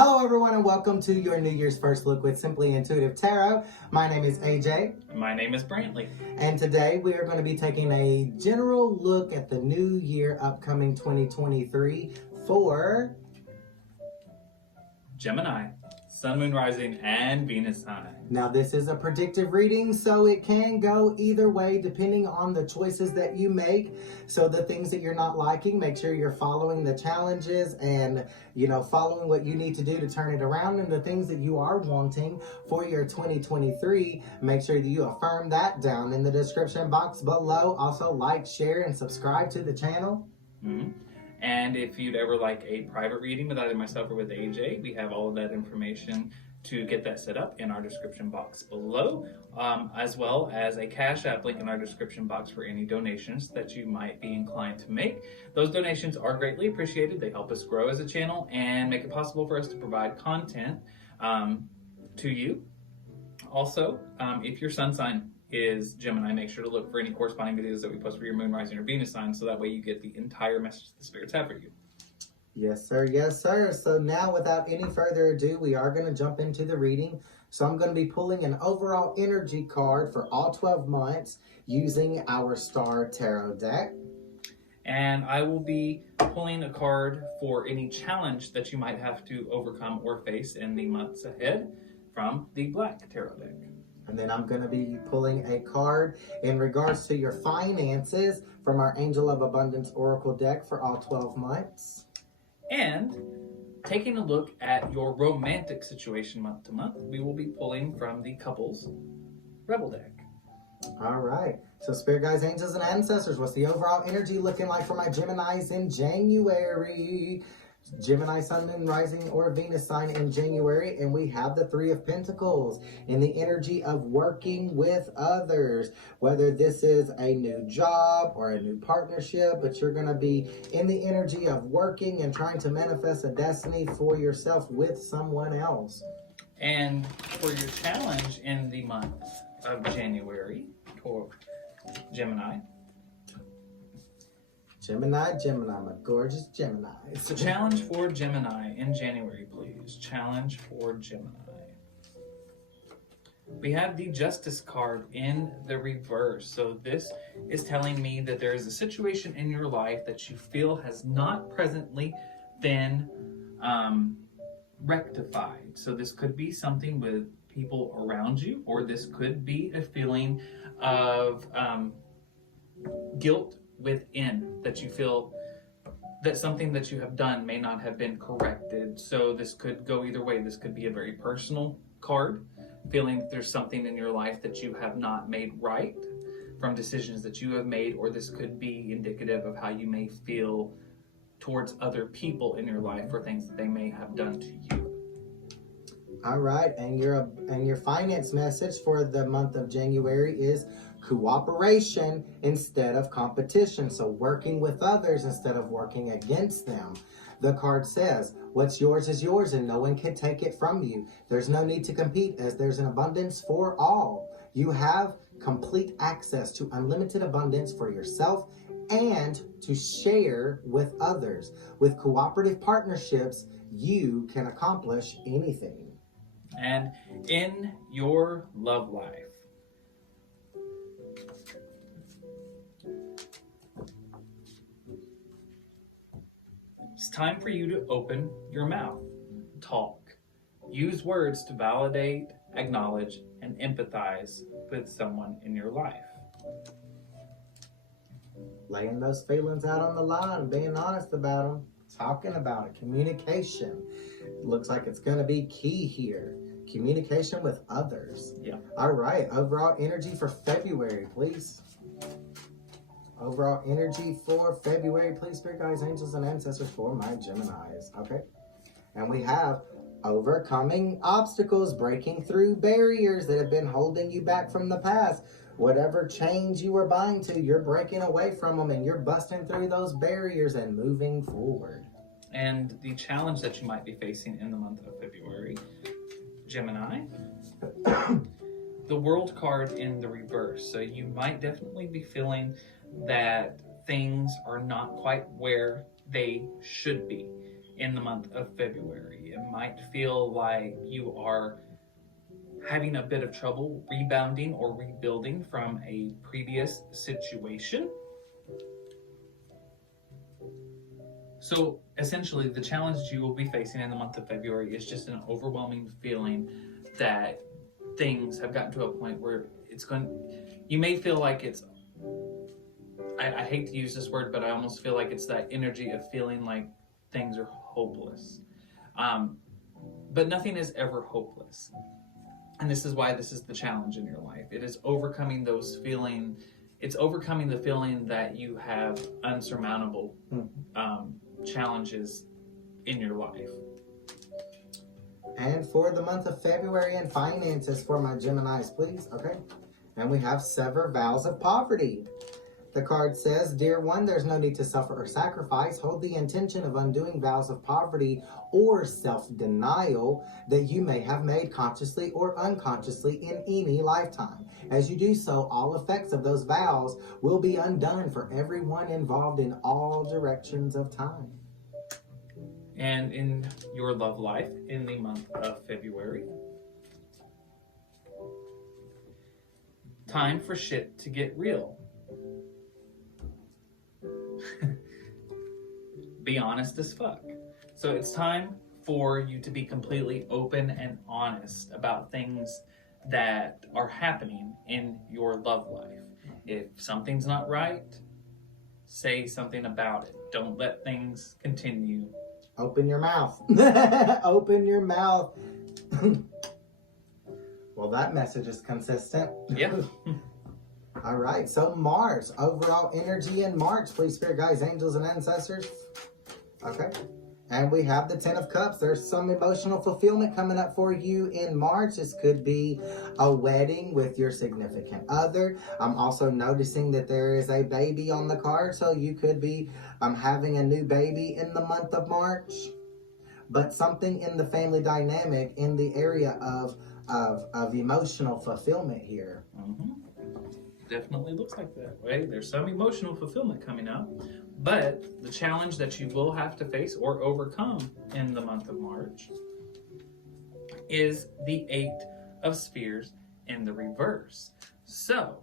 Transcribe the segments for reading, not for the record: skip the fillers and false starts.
Hello everyone and welcome to your New Year's first look with Simply Intuitive Tarot. My name is AJ. My name is Brantley. And today we are going to be taking a general look at the new year upcoming 2023 for Gemini, Sun, Moon, Rising, and Venus sign. Now this is a predictive reading, so it can go either way depending on the choices that you make. So the things that you're not liking, make sure you're following the challenges and, following what you need to do to turn it around. And the things that you are wanting for your 2023, make sure that you affirm that down in the description box below. Also like, share, and subscribe to the channel. Mm-hmm. And if you'd ever like a private reading with either myself or with AJ, we have all of that information to get that set up in our description box below, as well as a Cash App link in our description box for any donations that you might be inclined to make. Those donations are greatly appreciated. They help us grow as a channel and make it possible for us to provide content to you. Also, if your sun sign is Gemini, make sure to look for any corresponding videos that we post for your moon, rising, or Venus sign, so that way you get the entire message the spirits have for you. Yes, sir. Yes, sir. So now, without any further ado, we are going to jump into the reading. So I'm going to be pulling an overall energy card for all 12 months using our Star Tarot deck. And I will be pulling a card for any challenge that you might have to overcome or face in the months ahead from the Black Tarot deck. And then I'm going to be pulling a card in regards to your finances from our Angel of Abundance Oracle deck for all 12 months. And taking a look at your romantic situation month to month, we will be pulling from the Couples Rebel deck. All right. So Spirit Guides, Angels, and Ancestors, what's the overall energy looking like for my Geminis in January? Gemini, Sun, Moon, Rising, or Venus sign in January, and we have the Three of Pentacles in the energy of working with others. Whether this is a new job or a new partnership, but you're going to be in the energy of working and trying to manifest a destiny for yourself with someone else. And for your challenge in the month of January for Gemini, Gemini, my gorgeous Gemini. So challenge for Gemini in January, please. Challenge for Gemini. We have the Justice card in the reverse. So this is telling me that there is a situation in your life that you feel has not presently been rectified. So this could be something with people around you, or this could be a feeling of guilt within, that you feel that something that you have done may not have been corrected. So this could go either way. This could be a very personal card, feeling that there's something in your life that you have not made right from decisions that you have made, or this could be indicative of how you may feel towards other people in your life for things that they may have done to you. All right, and your finance message for the month of January is cooperation instead of competition. So working with others instead of working against them. The card says, what's yours is yours and no one can take it from you. There's no need to compete as there's an abundance for all. You have complete access to unlimited abundance for yourself and to share with others. With cooperative partnerships, you can accomplish anything. And in your love life, it's time for you to open your mouth, talk, use words to validate, acknowledge, and empathize with someone in your life. Laying those feelings out on the line, being honest about them, talking about it, communication. Looks like it's going to be key here. Communication with others. Yeah. All right. Overall energy for February, please. Overall energy for February, please, Spirit Guides, Angels, and Ancestors for my Geminis. Okay. And we have overcoming obstacles, breaking through barriers that have been holding you back from the past. Whatever change you were buying to, you're breaking away from them and you're busting through those barriers and moving forward. And the challenge that you might be facing in the month of February, Gemini, the World card in the reverse. So you might definitely be feeling that things are not quite where they should be in the month of February. It might feel like you are having a bit of trouble rebounding or rebuilding from a previous situation. So essentially, the challenge that you will be facing in the month of February is just an overwhelming feeling that things have gotten to a point where you may feel like it's, I hate to use this word, but I almost feel like it's that energy of feeling like things are hopeless. But nothing is ever hopeless. And this is why this is the challenge in your life. It is overcoming those feelings. It's overcoming the feeling that you have unsurmountable challenges in your life. And for the month of February and finances for my Geminis, please. Okay. And we have sever vows of poverty. The card says, Dear one, there's no need to suffer or sacrifice. Hold the intention of undoing vows of poverty or self-denial that you may have made consciously or unconsciously in any lifetime. As you do so, all effects of those vows will be undone for everyone involved in all directions of time. And in your love life in the month of February, time for shit to get real. Be honest as fuck. So it's time for you to be completely open and honest about things that are happening in your love life. If something's not right, say something about it. Don't let things continue. Open your mouth. Open your mouth. Well, that message is consistent. Yeah. All right, so Mars, overall energy in March, please, spirit guides, angels, and ancestors. Okay, and we have the 10 of Cups. There's some emotional fulfillment coming up for you in March. This could be a wedding with your significant other. I'm also noticing that there is a baby on the card, so you could be having a new baby in the month of March. But something in the family dynamic in the area of emotional fulfillment here. Mm-hmm. Definitely looks like that, right? There's some emotional fulfillment coming up, but the challenge that you will have to face or overcome in the month of March is the 8 of Spheres in the reverse. So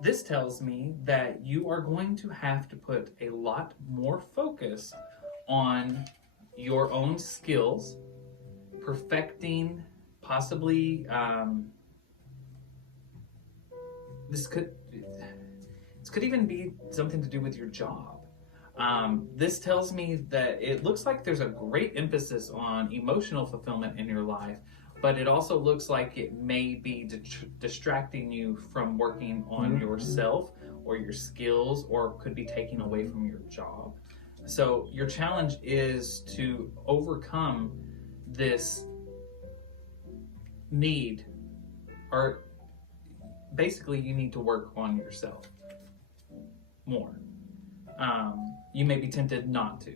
this tells me that you are going to have to put a lot more focus on your own skills, perfecting, possibly this could even be something to do with your job. This tells me that it looks like there's a great emphasis on emotional fulfillment in your life, but it also looks like it may be distracting you from working on yourself or your skills, or could be taking away from your job. So your challenge is to overcome this need, or basically you need to work on yourself more. You may be tempted not to.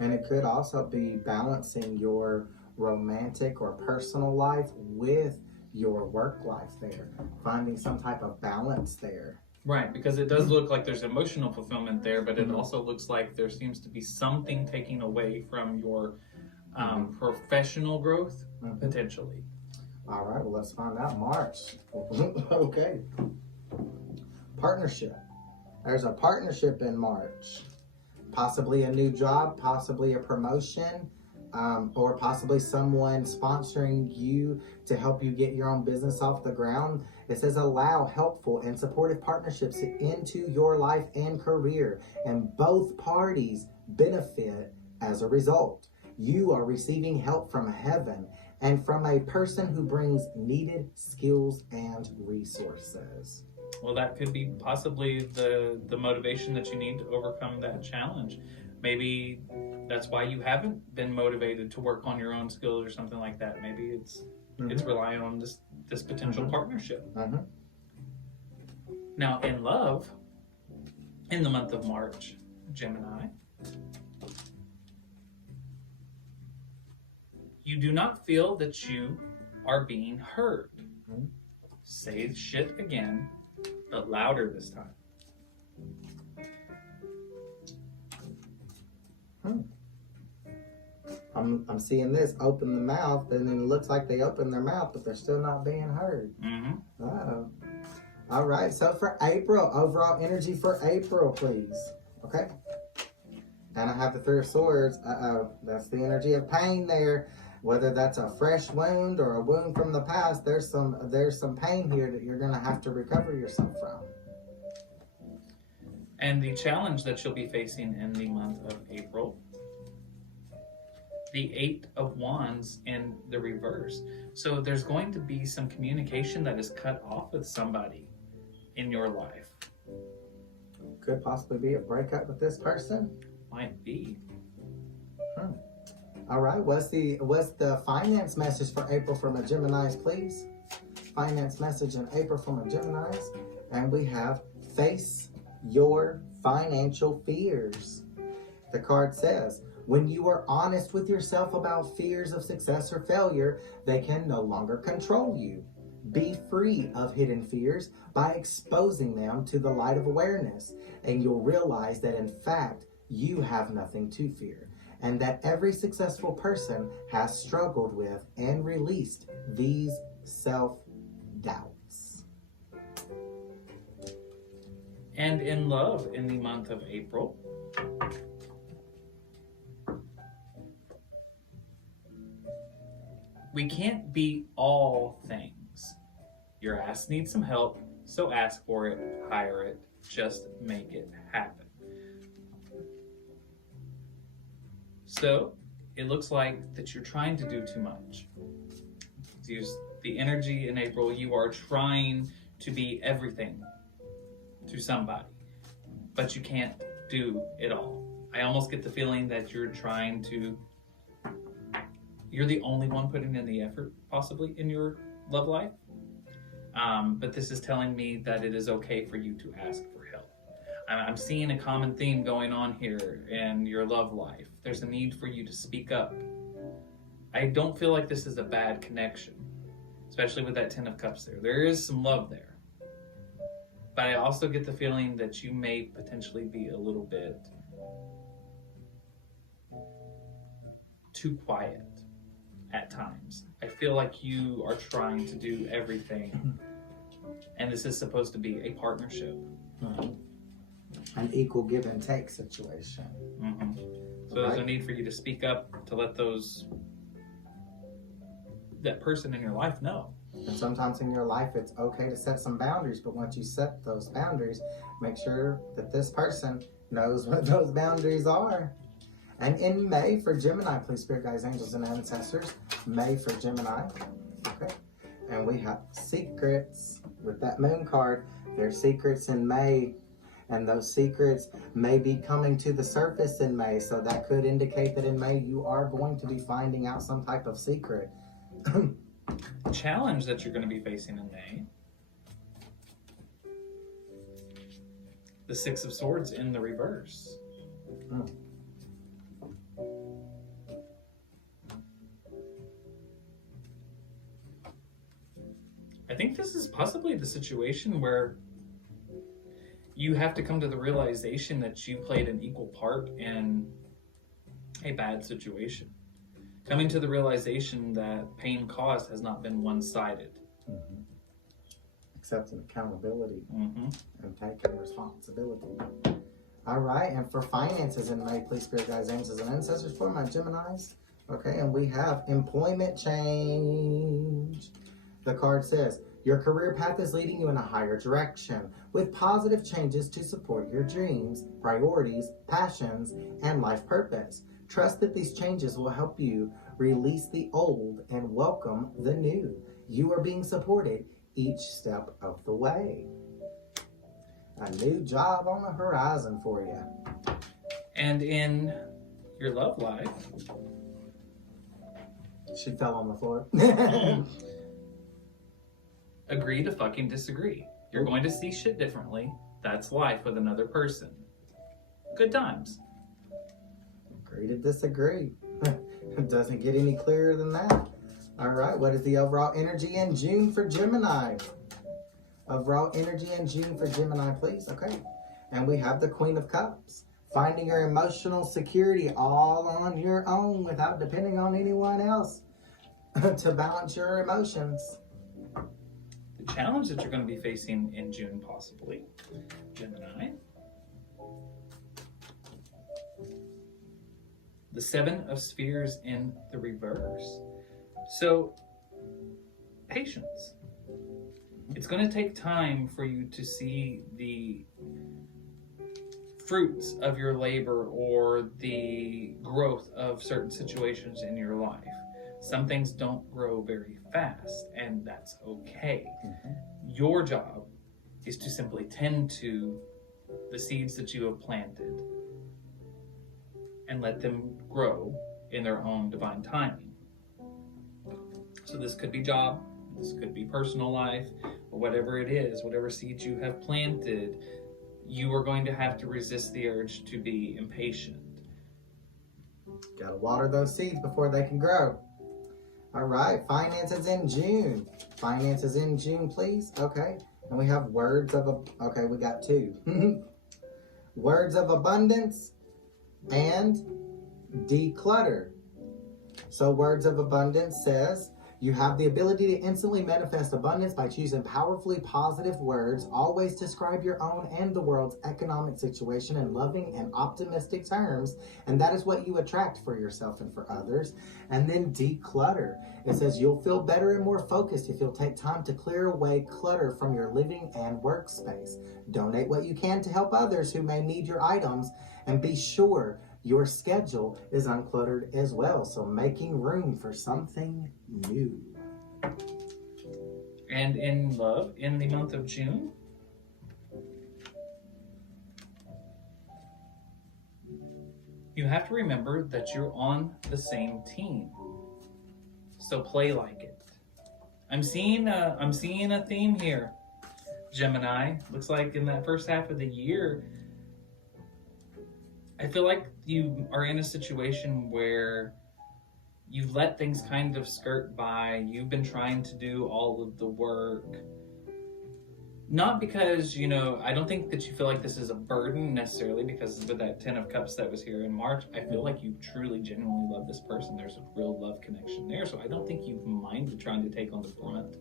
And it could also be balancing your romantic or personal life with your work life there. Finding some type of balance there. Right, because it does look like there's emotional fulfillment there, but it also looks like there seems to be something taking away from your professional growth, potentially. All right, well, let's find out. March. Okay. Partnership. There's a partnership in March. Possibly a new job, possibly a promotion, or possibly someone sponsoring you to help you get your own business off the ground. It says allow helpful and supportive partnerships into your life and career, and both parties benefit as a result. You are receiving help from heaven and from a person who brings needed skills and resources. Well, that could be possibly the motivation that you need to overcome that challenge. Maybe that's why you haven't been motivated to work on your own skills or something like that. Maybe it's relying on this potential partnership. Now, in love, in the month of March, Gemini, you do not feel that you are being heard. Say shit again, but louder this time. I'm seeing this open the mouth, and then it looks like they open their mouth, but they're still not being heard. Mm-hmm. Uh-oh. All right, so for April, overall energy for April, please. Okay. And I have the Three of Swords. Uh-oh, that's the energy of pain there. Whether that's a fresh wound or a wound from the past, there's some pain here that you're going to have to recover yourself from. And the challenge that you'll be facing in the month of April, the Eight of Wands in the reverse. So there's going to be some communication that is cut off with somebody in your life. Could possibly be a breakup with this person. Might be. All right, what's the finance message for April from a Gemini's, please? Finance message in April from a Gemini's. And we have face your financial fears. The card says, when you are honest with yourself about fears of success or failure, they can no longer control you. Be free of hidden fears by exposing them to the light of awareness, and you'll realize that in fact, you have nothing to fear, and that every successful person has struggled with and released these self-doubts. And in love in the month of April, we can't be all things. Your ass needs some help, so ask for it, hire it, just make it happen. So, it looks like that you're trying to do too much. Use the energy in April, you are trying to be everything to somebody, but you can't do it all. I almost get the feeling that you're the only one putting in the effort, possibly, in your love life. But this is telling me that it is okay for you to ask for help. I'm seeing a common theme going on here in your love life. There's a need for you to speak up. I don't feel like this is a bad connection, especially with that Ten of Cups there. There is some love there. But I also get the feeling that you may potentially be a little bit too quiet at times. I feel like you are trying to do everything, and this is supposed to be a partnership. An equal give and take situation. So there's a need for you to speak up, to let that person in your life know. And sometimes in your life, it's okay to set some boundaries, but once you set those boundaries, make sure that this person knows what those boundaries are. And in May for Gemini, please, Spirit Guides, Angels, and Ancestors, May for Gemini, okay? And we have secrets with that Moon card. There's secrets in May, and those secrets may be coming to the surface in May, so that could indicate that in May you are going to be finding out some type of secret. Challenge that you're going to be facing in May. The Six of Swords in the reverse. I think this is possibly the situation where you have to come to the realization that you played an equal part in a bad situation. Coming to the realization that pain caused has not been one-sided. Accepting accountability and taking responsibility. All right, and for finances in May, please, Spirit Guides, Angels, and Ancestors for my Geminis. Okay, and we have employment change. The card says, your career path is leading you in a higher direction with positive changes to support your dreams, priorities, passions, and life purpose. Trust that these changes will help you release the old and welcome the new. You are being supported each step of the way. A new job on the horizon for you. And in your love life, she fell on the floor. Agree to fucking disagree. You're going to see shit differently. That's life with another person. Good times. Agree to disagree. It doesn't get any clearer than that. All right, what is the overall energy in June for Gemini? Overall energy in June for Gemini, please. Okay. And we have the Queen of Cups. Finding your emotional security all on your own without depending on anyone else to balance your emotions. The challenge that you're going to be facing in June, possibly, Gemini. The Seven of Spheres in the reverse. So, patience. It's going to take time for you to see the fruits of your labor or the growth of certain situations in your life. Some things don't grow very fast, and that's okay. Your job is to simply tend to the seeds that you have planted and let them grow in their own divine timing. So this could be job, this could be personal life, or whatever it is, whatever seeds you have planted, you are going to have to resist the urge to be impatient. Gotta water those seeds before they can grow. All right, finances in June. Finances in June, please. Okay, and we have words of, okay, we got two. Words of abundance and declutter. So words of abundance says, you have the ability to instantly manifest abundance by choosing powerfully positive words. Always describe your own and the world's economic situation in loving and optimistic terms. And that is what you attract for yourself and for others. And then declutter. It says you'll feel better and more focused if you'll take time to clear away clutter from your living and workspace. Donate what you can to help others who may need your items. And be sure your schedule is uncluttered as well. So making room for something new. And in love, in the month of June, you have to remember that you're on the same team. So play like it. I'm seeing a theme here, Gemini. Looks like in that first half of the year, I feel like you are in a situation where you've let things kind of skirt by. You've been trying to do all of the work. Not because, I don't think that you feel like this is a burden necessarily, because with that 10 of Cups that was here in March, I feel like you truly, genuinely love this person. There's a real love connection there. So I don't think you've minded trying to take on the brunt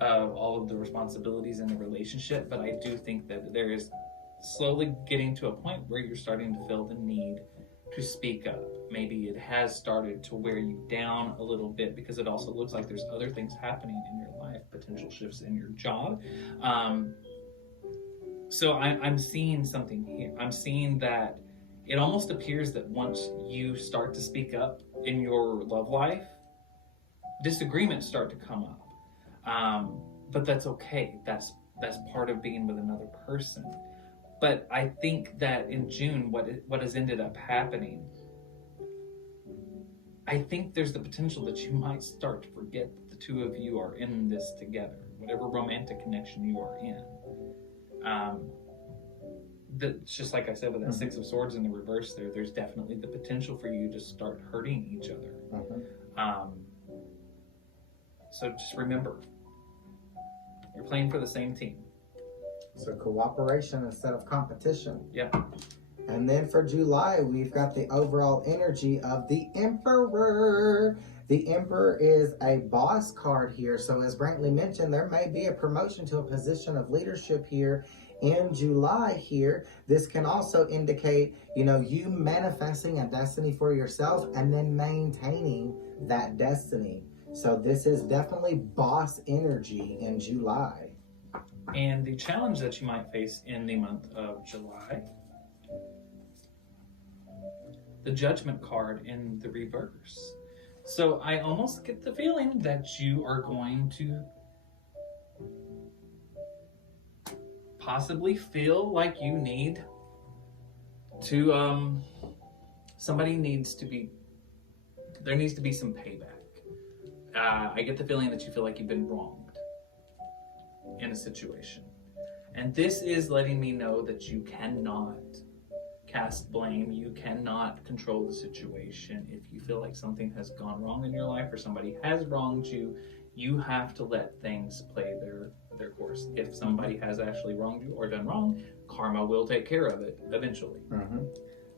of all of the responsibilities in the relationship. But I do think that there is slowly getting to a point where you're starting to feel the need to speak up. Maybe it has started to wear you down a little bit, because it also looks like there's other things happening in your life, potential shifts in your job. So I'm seeing something here. I'm seeing that it almost appears that once you start to speak up in your love life, disagreements start to come up. But that's okay. That's part of being with another person. But I think that in June, what has ended up happening, I think there's the potential that you might start to forget that the two of you are in this together, whatever romantic connection you are in. That's just like I said with that Six of Swords in the reverse there's definitely the potential for you to start hurting each other. So just remember, you're playing for the same team. So cooperation instead of competition. Yep. And then for July, we've got the overall energy of the Emperor. The Emperor is a boss card here. So as Brantley mentioned, there may be a promotion to a position of leadership here in July here. This can also indicate, you manifesting a destiny for yourself and then maintaining that destiny. So this is definitely boss energy in July. And the challenge that you might face in the month of July, the Judgment card in the reverse. So I almost get the feeling that you are going to possibly feel like you need to, there needs to be some payback. I get the feeling that you feel like you've been wronged in a situation. And this is letting me know that you cannot cast blame. You cannot control the situation. If you feel like something has gone wrong in your life or somebody has wronged you, you have to let things play their course. yours. If somebody has actually wronged you or done wrong, karma will take care of it eventually.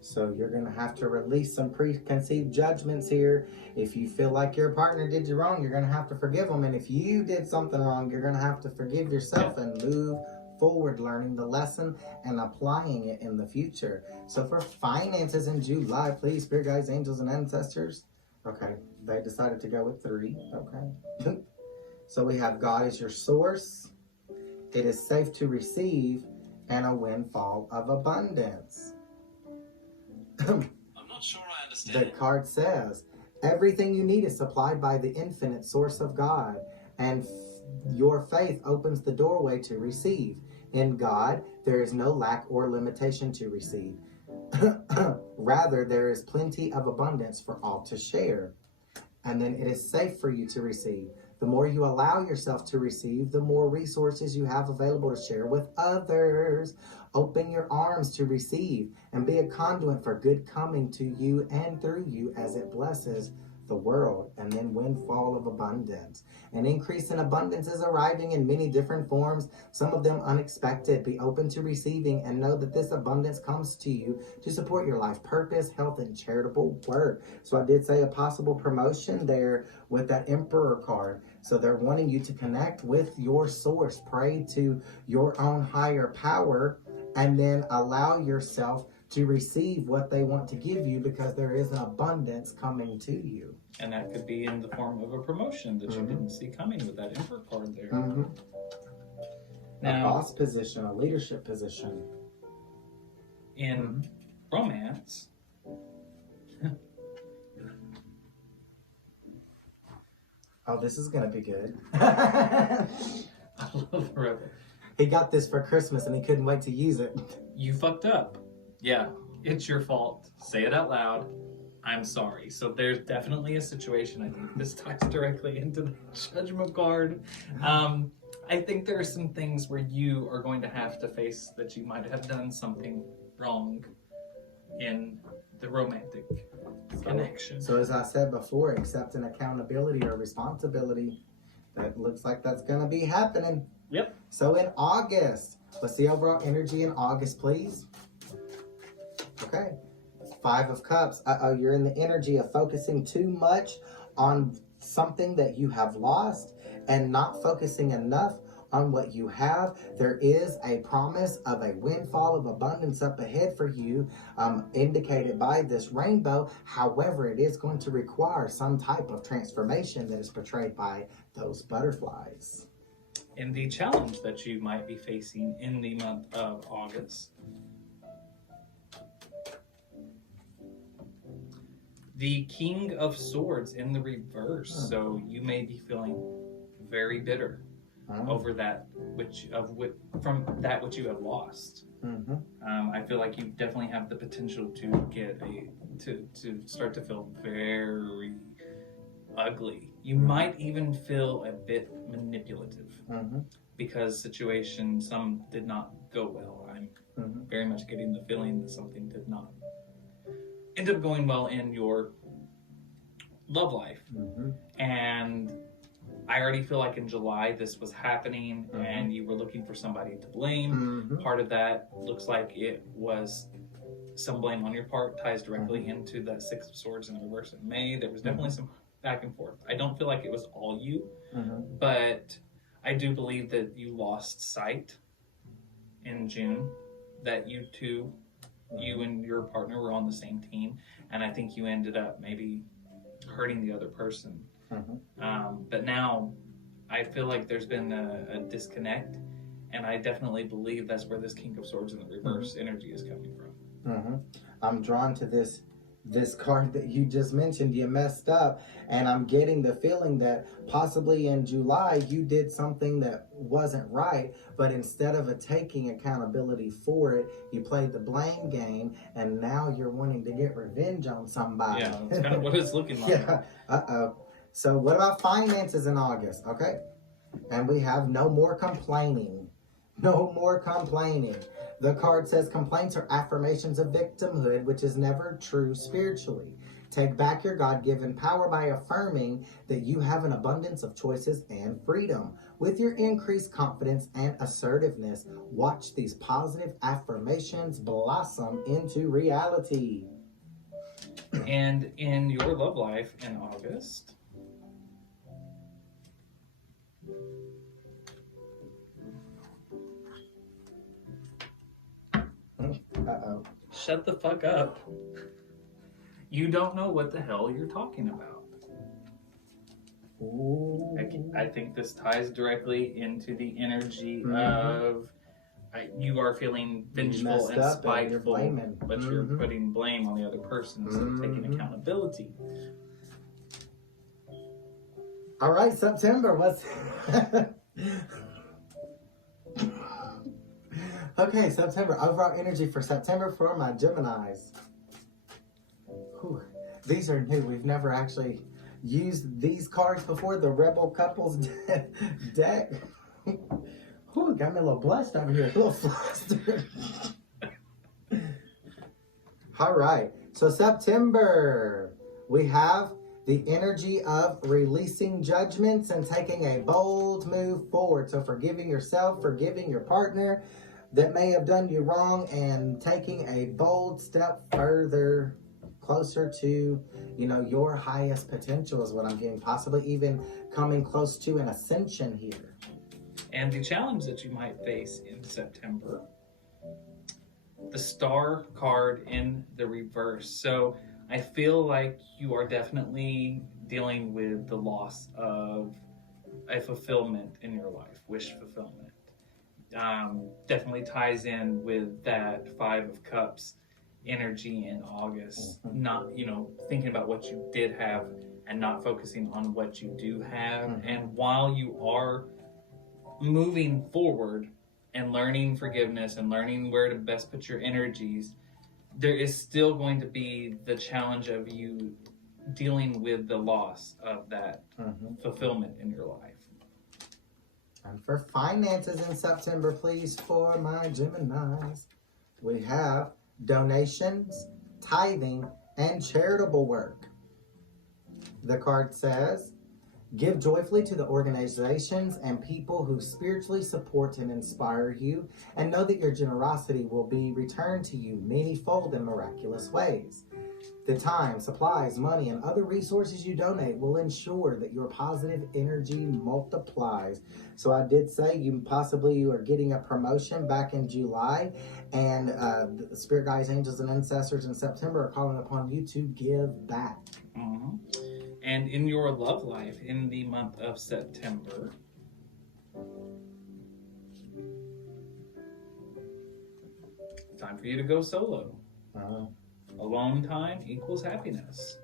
So you're going to have to release some preconceived judgments here. If you feel like your partner did you wrong, you're going to have to forgive them. And if you did something wrong, you're going to have to forgive yourself and move forward, learning the lesson and applying it in the future. So for finances in July, please, spirit guides, angels, and ancestors. Okay, they decided to go with 3. Okay. So we have God is your source. It is safe to receive, and a windfall of abundance. I'm not sure I understand. The card says, everything you need is supplied by the infinite source of God, and your faith opens the doorway to receive. In God, there is no lack or limitation to receive. Rather, there is plenty of abundance for all to share. And then it is safe for you to receive. The more you allow yourself to receive, the more resources you have available to share with others. Open your arms to receive and be a conduit for good coming to you and through you as it blesses the world. And then windfall of abundance. An increase in abundance is arriving in many different forms, some of them unexpected. Be open to receiving and know that this abundance comes to you to support your life purpose, health, and charitable work. So I did say a possible promotion there with that Emperor card. So they're wanting you to connect with your source, pray to your own higher power, and then allow yourself to receive what they want to give you, because there is an abundance coming to you. And that could be in the form of a promotion that you didn't see coming with that Emperor card there. A boss position, a leadership position. In romance, oh, this is going to be good. I love the rebel. He got this for Christmas and he couldn't wait to use it. You fucked up. Yeah, it's your fault. Say it out loud. I'm sorry. So there's definitely a situation. I think this ties directly into the judgment card. I think there are some things where you are going to have to face that you might have done something wrong in the romantic connection. So as I said before, accepting accountability or responsibility, that looks like that's going to be happening. Yep. So in August, let's see overall energy in August, please. Okay. 5 of Cups. You're in the energy of focusing too much on something that you have lost and not focusing enough on what you have. There is a promise of a windfall of abundance up ahead for you, indicated by this rainbow. However, it is going to require some type of transformation that is portrayed by those butterflies. In the challenge that you might be facing in the month of August, the King of Swords in the reverse. So you may be feeling very bitter over that from that which you have lost. I feel like you definitely have the potential to get to start to feel very ugly. You might even feel a bit manipulative because some did not go well. I'm very much getting the feeling that something did not end up going well in your love life. And I already feel like in July this was happening and you were looking for somebody to blame. Part of that looks like it was some blame on your part, ties directly into that 6 of Swords in the reverse in May. There was definitely some back and forth. I don't feel like it was all you, but I do believe that you lost sight in June that you and your partner were on the same team, and I think you ended up maybe hurting the other person. But now I feel like there's been a disconnect, and I definitely believe that's where this King of Swords in the reverse energy is coming from. I'm drawn to this card that you just mentioned. You messed up, and I'm getting the feeling that possibly in July you did something that wasn't right, but instead of taking accountability for it, you played the blame game, and now you're wanting to get revenge on somebody. Yeah, that's kind of what it's looking like. Yeah. So what about finances in August? Okay, and we have no more complaining. No more complaining. The card says complaints are affirmations of victimhood, which is never true spiritually. Take back your God-given power by affirming that you have an abundance of choices and freedom. With your increased confidence and assertiveness, watch these positive affirmations blossom into reality. And in your love life in August, Uh-oh. shut the fuck up. You don't know what the hell you're talking about. Ooh. I think this ties directly into the energy Mhm. of you are feeling vengeful messed and up and you're spiteful, blaming. but you're putting blame on the other person instead of taking accountability. All right, September. What's okay? September. Overall energy for September for my Geminis. Whew. These are new. We've never actually used these cards before. The Rebel Couples deck. Whew, got me a little blushed over here. A little flustered. All right. So September, we have the energy of releasing judgments and taking a bold move forward. So forgiving yourself, forgiving your partner that may have done you wrong, and taking a bold step further, closer to, your highest potential is what I'm getting. Possibly even coming close to an ascension here. And the challenge that you might face in September, the Star card in the reverse. So I feel like you are definitely dealing with the loss of a fulfillment in your life, wish fulfillment. Definitely ties in with that Five of Cups energy in August. Not, thinking about what you did have and not focusing on what you do have. And while you are moving forward and learning forgiveness and learning where to best put your energies, there is still going to be the challenge of you dealing with the loss of that fulfillment in your life. And for finances in September, please, for my Geminis, we have donations, tithing, and charitable work. The card says, give joyfully to the organizations and people who spiritually support and inspire you, and know that your generosity will be returned to you many-fold in miraculous ways. The time, supplies, money, and other resources you donate will ensure that your positive energy multiplies. So I did say you are getting a promotion back in July, and the spirit guides, angels, and ancestors in September are calling upon you to give back. And in your love life in the month of September, time for you to go solo. Alone time equals happiness.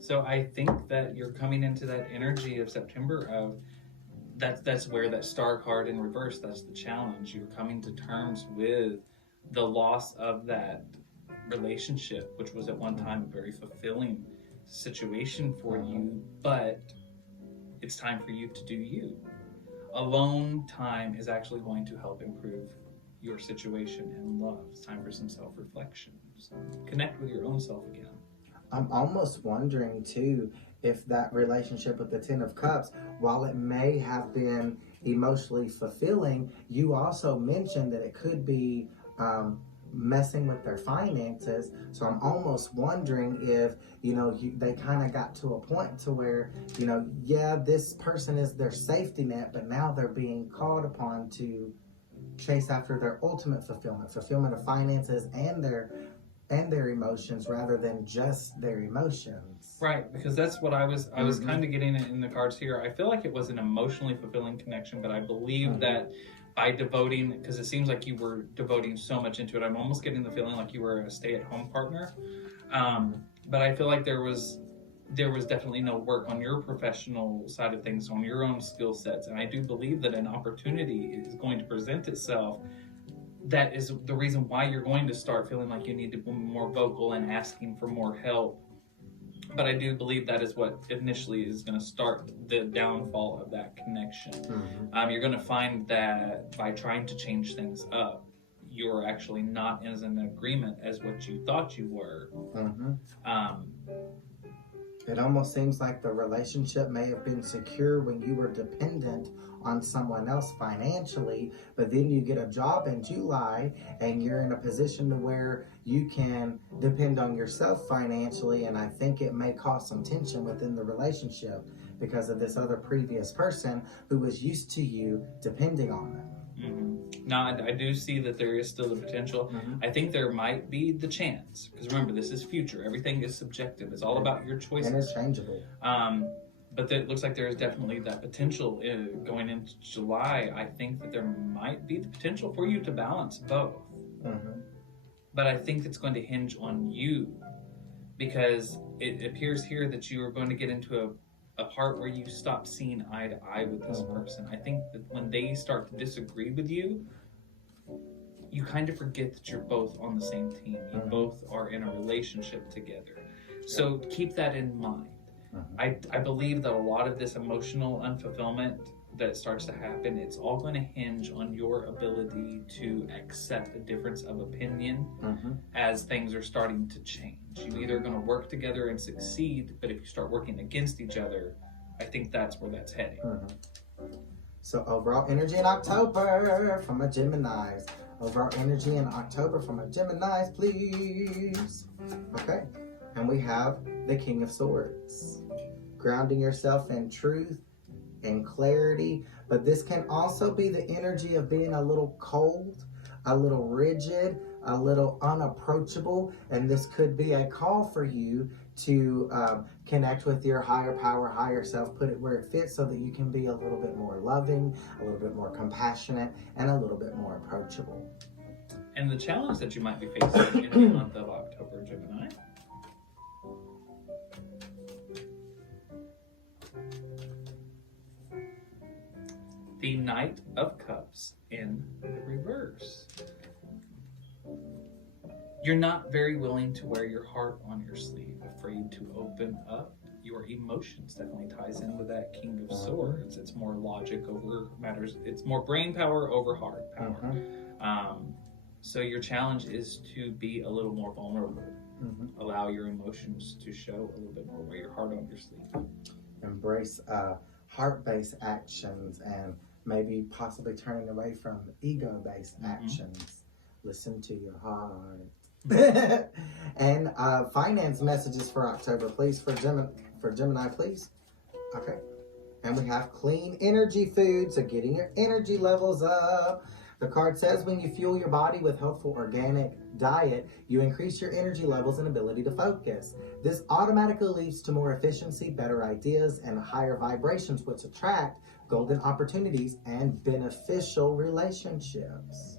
So I think that you're coming into that energy of September of that's where that Star card in reverse, that's the challenge. You're coming to terms with the loss of that relationship, which was at one time a very fulfilling situation for you, but it's time for you to do you. Alone time is actually going to help improve your situation in love. It's time for some self-reflection. So connect with your own self again. I'm almost wondering too if that relationship with the Ten of Cups, while it may have been emotionally fulfilling, you also mentioned that it could be messing with their finances. So I'm almost wondering if they kind of got to a point to where this person is their safety net, but now they're being called upon to chase after their ultimate fulfillment of finances and their emotions rather than just their emotions. Right, because that's what I was kind of getting in the cards here. I feel like it was an emotionally fulfilling connection, but I believe that by devoting, because it seems like you were devoting so much into it, I'm almost getting the feeling like you were a stay-at-home partner. But I feel like there was definitely no work on your professional side of things, on your own skill sets. And I do believe that an opportunity is going to present itself. That is the reason why you're going to start feeling like you need to be more vocal and asking for more help. But I do believe that is what initially is going to start the downfall of that connection. You're going to find that by trying to change things up, you're actually not as in agreement as what you thought you were. It almost seems like the relationship may have been secure when you were dependent on someone else financially, but then you get a job in July and you're in a position to where you can depend on yourself financially, and I think it may cause some tension within the relationship because of this other previous person who was used to you depending on them. Now, I do see that there is still the potential. I think there might be the chance, because remember, this is future. Everything is subjective. It's all about your choices. Interchangeable. But it looks like there is definitely that potential going into July. I think that there might be the potential for you to balance both. But I think it's going to hinge on you, because it appears here that you are going to get into a part where you stop seeing eye to eye with this person. I think that when they start to disagree with you, you kind of forget that you're both on the same team. You both are in a relationship together. So keep that in mind. I believe that a lot of this emotional unfulfillment that starts to happen, it's all going to hinge on your ability to accept a difference of opinion as things are starting to change. You're either going to work together and succeed, but if you start working against each other, I think that's where that's heading. So overall energy in October from a Gemini's. Overall energy in October from a Gemini's, please. Okay. And we have the King of Swords. Grounding yourself in truth and clarity. But this can also be the energy of being a little cold, a little rigid, a little unapproachable. And this could be a call for you to connect with your higher power, higher self, put it where it fits so that you can be a little bit more loving, a little bit more compassionate, and a little bit more approachable. And the challenge that you might be facing in the month of October, Gemini, the Knight of Cups in the reverse. You're not very willing to wear your heart on your sleeve, afraid to open up your emotions. Definitely ties in with that King of Swords. It's more logic over matters. It's more brain power over heart power. So your challenge is to be a little more vulnerable. Allow your emotions to show a little bit more. Wear your heart on your sleeve. Embrace heart-based actions and maybe possibly turning away from ego-based actions. Listen to your heart. And finance messages for October, please, for Gemini, please. Okay. And we have clean energy food, so getting your energy levels up. The card says when you fuel your body with healthful organic diet, you increase your energy levels and ability to focus. This automatically leads to more efficiency, better ideas, and higher vibrations, which attract golden opportunities and beneficial relationships.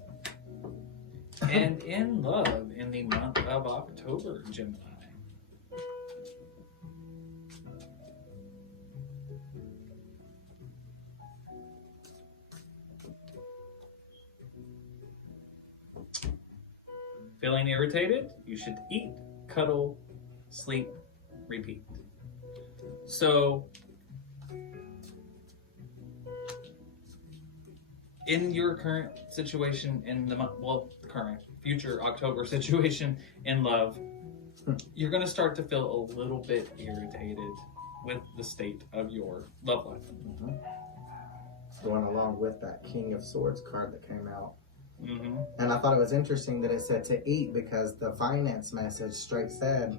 And in love in the month of October, Gemini. Feeling irritated? You should eat, cuddle, sleep, repeat. So, in your current situation in the month, future October situation in love, you're going to start to feel a little bit irritated with the state of your love life. Going along with that King of Swords card that came out. And I thought it was interesting that it said to eat, because the finance message straight said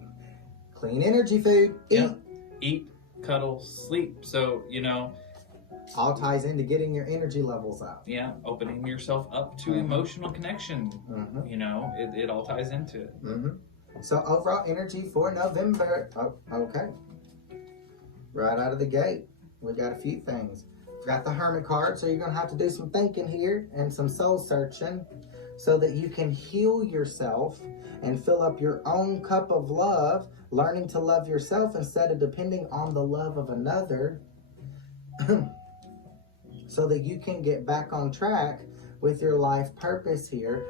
clean energy food, eat. Eat, cuddle, sleep. So, all ties into getting your energy levels up. Yeah, opening yourself up to emotional connection. It all ties into it. So overall energy for November. Okay. Right out of the gate, we got a few things. We got the Hermit card, so you're going to have to do some thinking here and some soul searching so that you can heal yourself and fill up your own cup of love, learning to love yourself instead of depending on the love of another. So that you can get back on track with your life purpose here.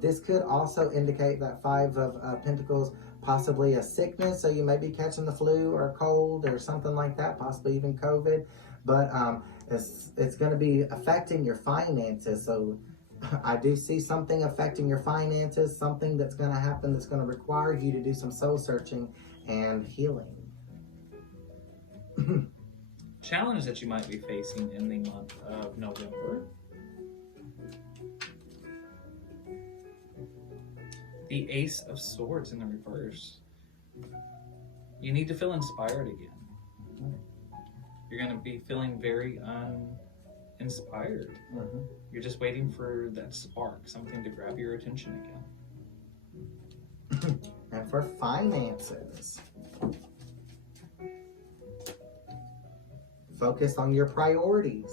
This could also indicate that Five of Pentacles, possibly a sickness. So you may be catching the flu or a cold or something like that, possibly even COVID. But it's going to be affecting your finances. So I do see something affecting your finances, something that's going to happen that's going to require you to do some soul searching and healing. Challenge that you might be facing in the month of November. The Ace of Swords in the reverse. You need to feel inspired again. You're going to be feeling very uninspired. Mm-hmm. You're just waiting for that spark, something to grab your attention again. And for finances, focus on your priorities.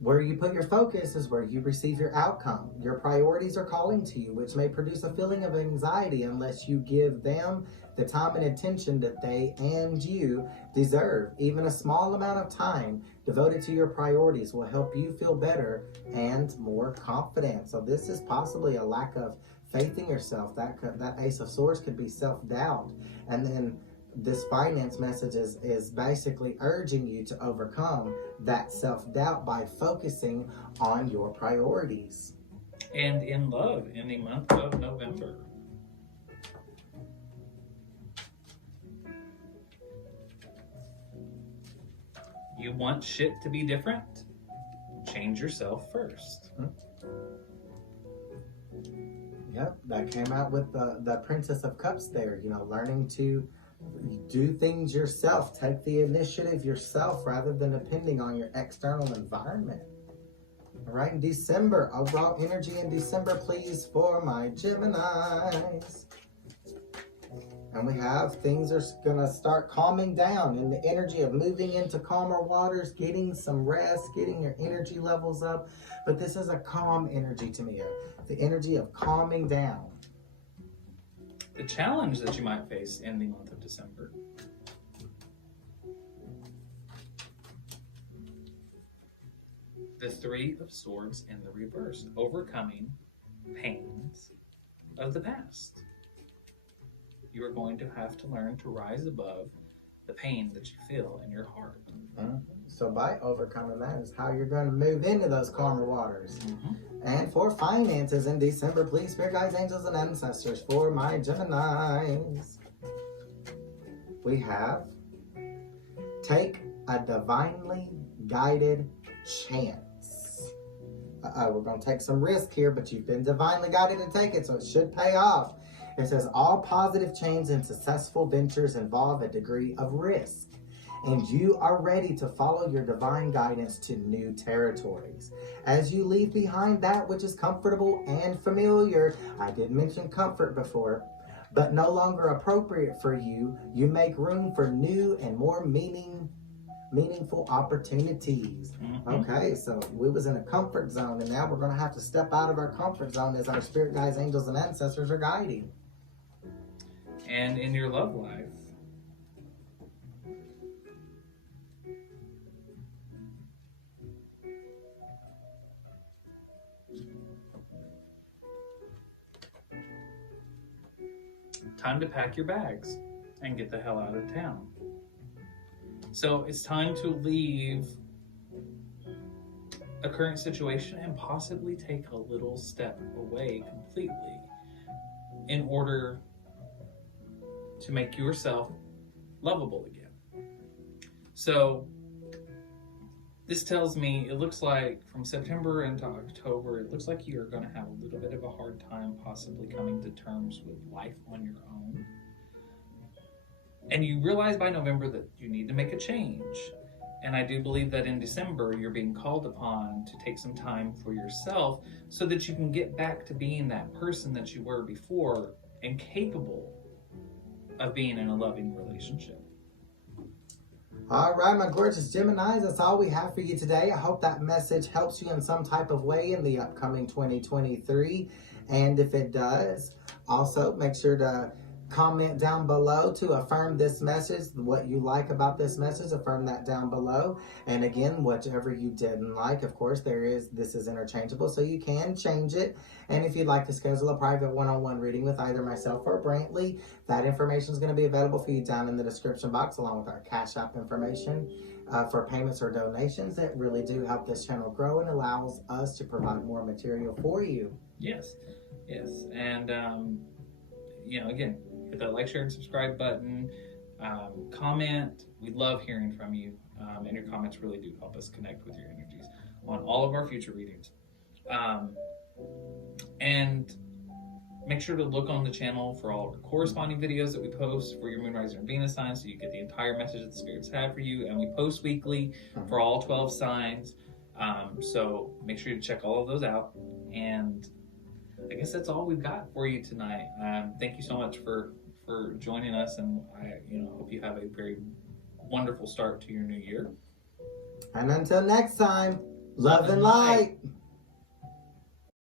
Where you put your focus is where you receive your outcome. Your priorities are calling to you, which may produce a feeling of anxiety unless you give them the time and attention that they and you deserve. Even a small amount of time devoted to your priorities will help you feel better and more confident. So this is possibly a lack of faith in yourself. That Ace of Swords could be self-doubt. And then this finance message is basically urging you to overcome that self-doubt by focusing on your priorities. And in love in the month of November. You want shit to be different? Change yourself first. Yep, that came out with the Princess of Cups there, learning to do things yourself, take the initiative yourself rather than depending on your external environment. All right, in December, overall energy in December, please, for my Geminis. And we have things are going to start calming down in the energy of moving into calmer waters, getting some rest, getting your energy levels up. But this is a calm energy to me, the energy of calming down. The challenge that you might face in the month of December. The Three of Swords in the reverse, overcoming pains of the past. You are going to have to learn to rise above the pain that you feel in your heart. So by overcoming that is how you're going to move into those calmer waters. Mm-hmm. And for finances in December, please, spirit guides, angels, and ancestors, for my Geminis, we have take a divinely guided chance. We're going to take some risk here, but you've been divinely guided to take it, so it should pay off. It says all positive change and successful ventures involve a degree of risk, and you are ready to follow your divine guidance to new territories. As you leave behind that which is comfortable and familiar, I did mention comfort before, but no longer appropriate for you, you make room for new and more meaningful opportunities. Mm-hmm. Okay, so we was in a comfort zone, and now we're going to have to step out of our comfort zone as our spirit guides, angels, and ancestors are guiding. And in your love life, time to pack your bags and get the hell out of town. So it's time to leave a current situation and possibly take a little step away completely in order to make yourself lovable again. So this tells me it looks like from September into October, it looks like you're going to have a little bit of a hard time possibly coming to terms with life on your own. And you realize by November that you need to make a change. And I do believe that in December, you're being called upon to take some time for yourself so that you can get back to being that person that you were before and capable of being in a loving relationship. All right, my gorgeous Geminis, that's all we have for you today. I hope that message helps you in some type of way in the upcoming 2023. And if it does, also make sure to comment down below to affirm this message. What you like about this message, affirm that down below. And again, whatever you didn't like, of course, this is interchangeable, so you can change it. And if you'd like to schedule a private one-on-one reading with either myself or Brantley, that information is going to be available for you down in the description box, along with our Cash App information for payments or donations that really do help this channel grow and allows us to provide more material for you. Yes. And, again, hit that like, share, and subscribe button. comment. We love hearing from you, and your comments really do help us connect with your energies on all of our future readings. And make sure to look on the channel for all of our corresponding videos that we post for your moon, rising, and Venus signs, so you get the entire message that the spirits have for you. And we post weekly for all 12 signs. So make sure to check all of those out. And I guess that's all we've got for you tonight. Thank you so much for joining us, and I hope you have a very wonderful start to your new year. And until next time, love and light.